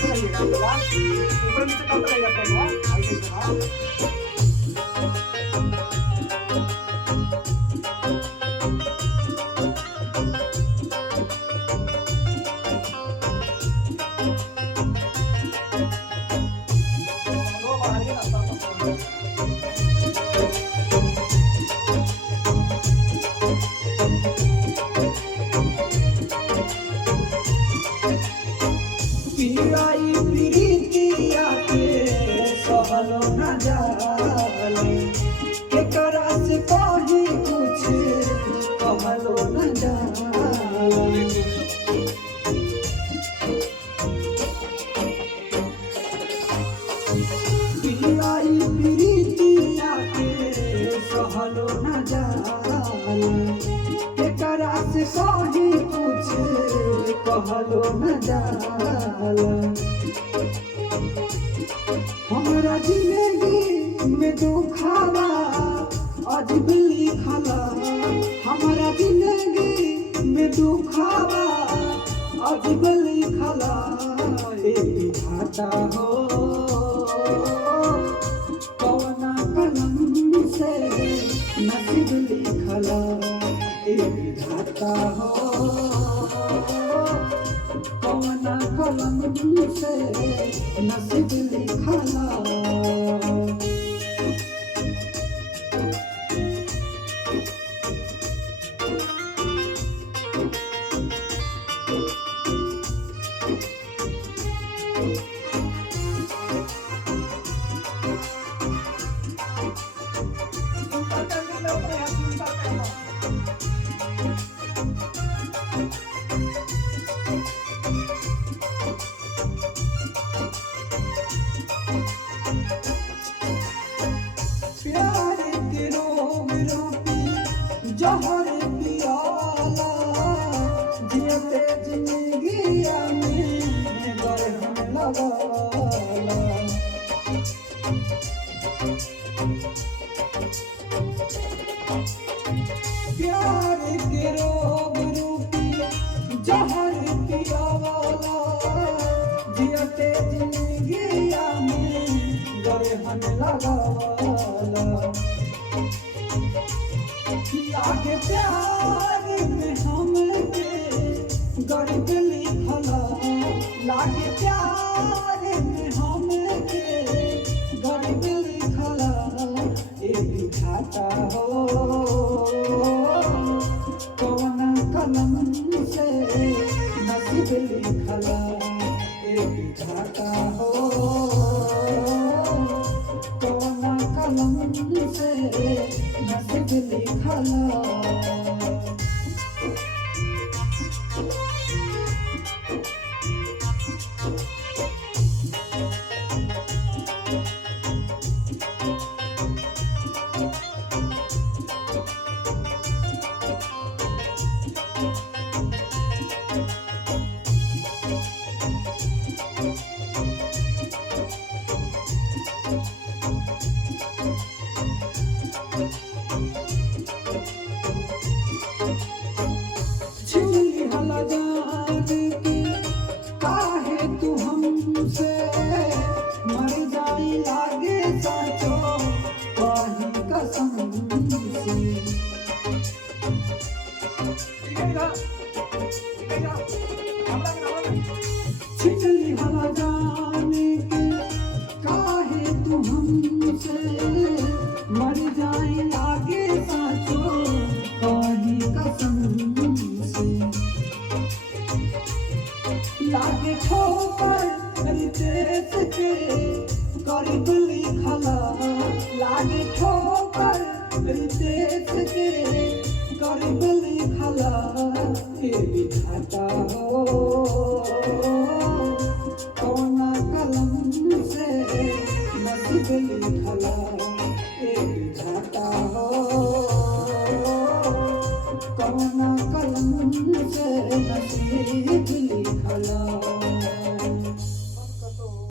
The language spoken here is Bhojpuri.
करते रहिएगा आपका ऊपर नीचे करते रहिएगा पेन ऐसे हाँ। वो बाहर ही रास्ता पिराई प्रीतिया के सहलो न जाले केकरा से कही कुछ कहलो न जाले पिराई प्रीतिया के सहलो न जाले केकरा से कही कुछ कहलो न जाला हमरा जिंदगी में दुखावा अजब लिखला हमरा जिंदगी में दुखावा अजब लिखला ए विधाता हो कौना कलम से नसीब लिखला ए विधाता हो कौना कलम से नसीब लिखला प्यार के रोग रोटी जहर पियाला जियते जिंदगिया में गरम लगाला प्यार के रोग रोटी जहर पियाला जियते जिंदगिया में गरम लगाला लागे प्यार में हमके गरीब लिखला लागे प्यार में हमके गरीब लिखला ए विधाता हो कौन कलम से नसीब लिखला ए विधाता हो कौन कलम से नसीब लिखला छिली हला जान की काहे तू हमसे मर जाई लागे साचो कही कसम से छिली हला जान की काहे तू हमसे मर जाई लागे साचो कही कसम लागे ठोकर देश के गरीब लिखला लागे ठोकर देश के गरीब लिखला ए विधाता हो कौना कलम से नसीब लिखला ए विधाता हो कौना कलम से नसीब लिखला।